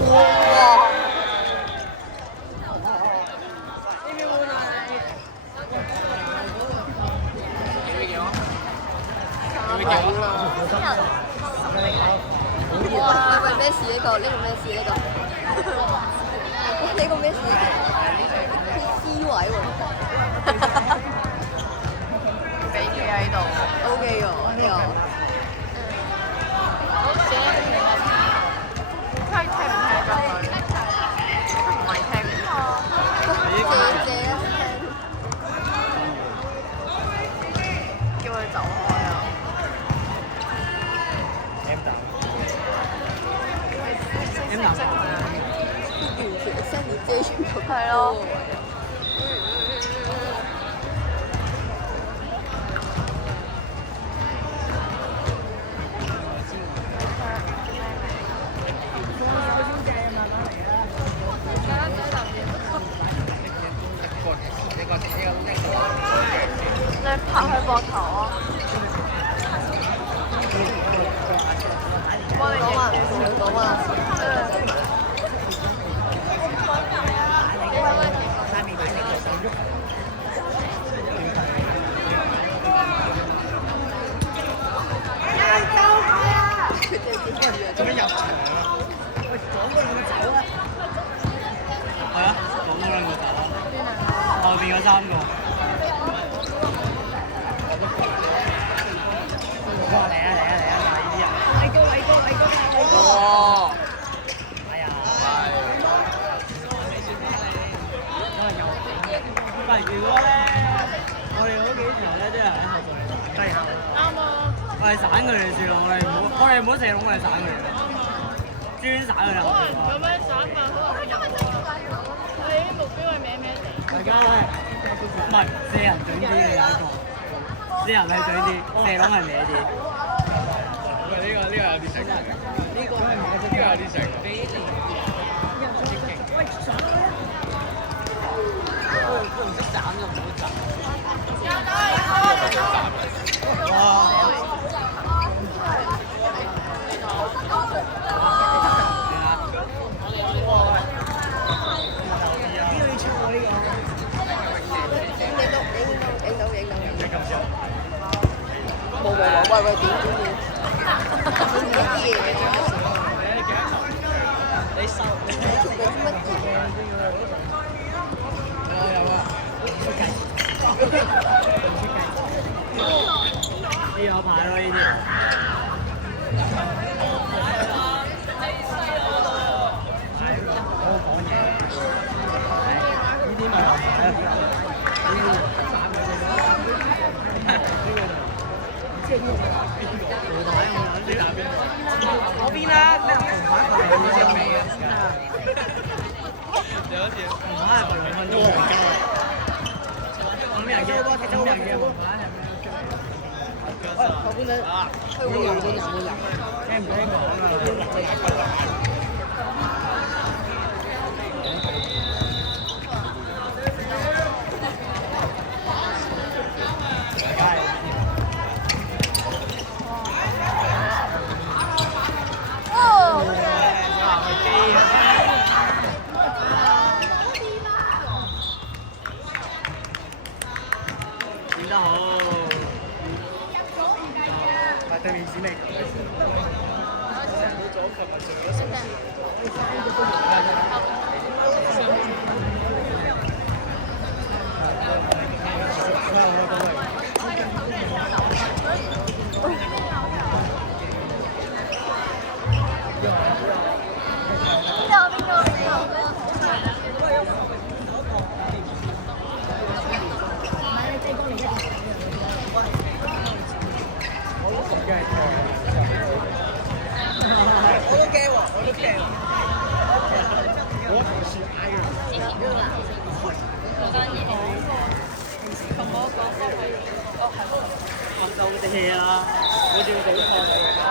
哇！哇！喂，咩事呢個？呢個咩事呢個？呢個咩事？C 位喎。俾佢喺度。OK 喎，呢個。佢聽唔聽得佢？唔係聽。謝謝啊！叫佢走開啊！識唔識佢啊？完全身而遮住個係咯。你拍佢膊頭啊！幫你影住。講啊！做咩入場啊？喂，講嗰兩個走啊！係啊，講嗰兩個走啊！後邊嗰三個。哇！嚟啊嚟啊嚟啊！呢啲人。哇！哎呀！喂，如果咧，我哋嗰幾條咧，即係喺後邊低下。啱啊！我哋散佢哋算啦，我哋唔好射籠，我哋散佢哋，專散佢哋。有咩想法？你目標係咩咩地？大家咧，唔係射人準啲嘅有一個，射人係準啲，射籠係歪啲。喂，呢個有啲食，呢個有啲食。唔識斬就唔好斬。哇！冇，喂，點？乜嘢？你收你做緊乜嘢？有啊！呢有牌咯呢啲。好講嘢。呢啲咪嗰邊啦，你紅牌過嚟冇隻尾啊！有一條紅牌係過2分鐘嘅。5人嘅，5人嘅紅牌係咩？喂，後邊你會人，聽唔聽講啊？演得好，快對面指明。我都驚喎，我都驚。我同事嗌嘅。同我講，哦係，就好啲啦，我照早放。